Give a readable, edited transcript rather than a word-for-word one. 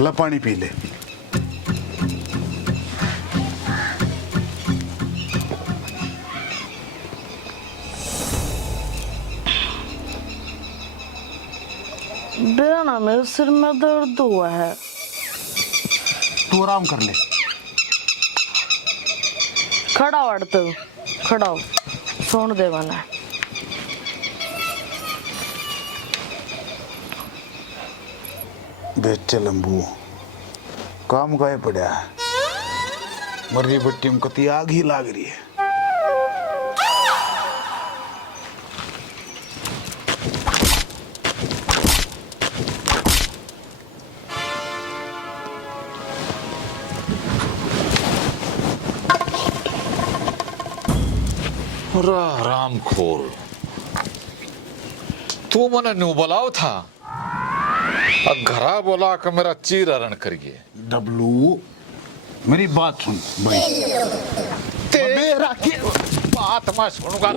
ला पानी पी ले। बेना मेरे सिर में दर्द हुआ है। तू आराम कर ले। खड़ा वाटतो खड़ा हो, सोन दे मना। बेचे लंबू काम काय पड़ा है, मर्री भट्टी में कती आग ही लाग रही है। रामखोर, तू मने न्यू बोलाव था, अब घरा बोला कि मेरा चीर हरण करिए। डब्लू मेरी बात सुन भाई। तेरा की बात मैं सुनूंगा तो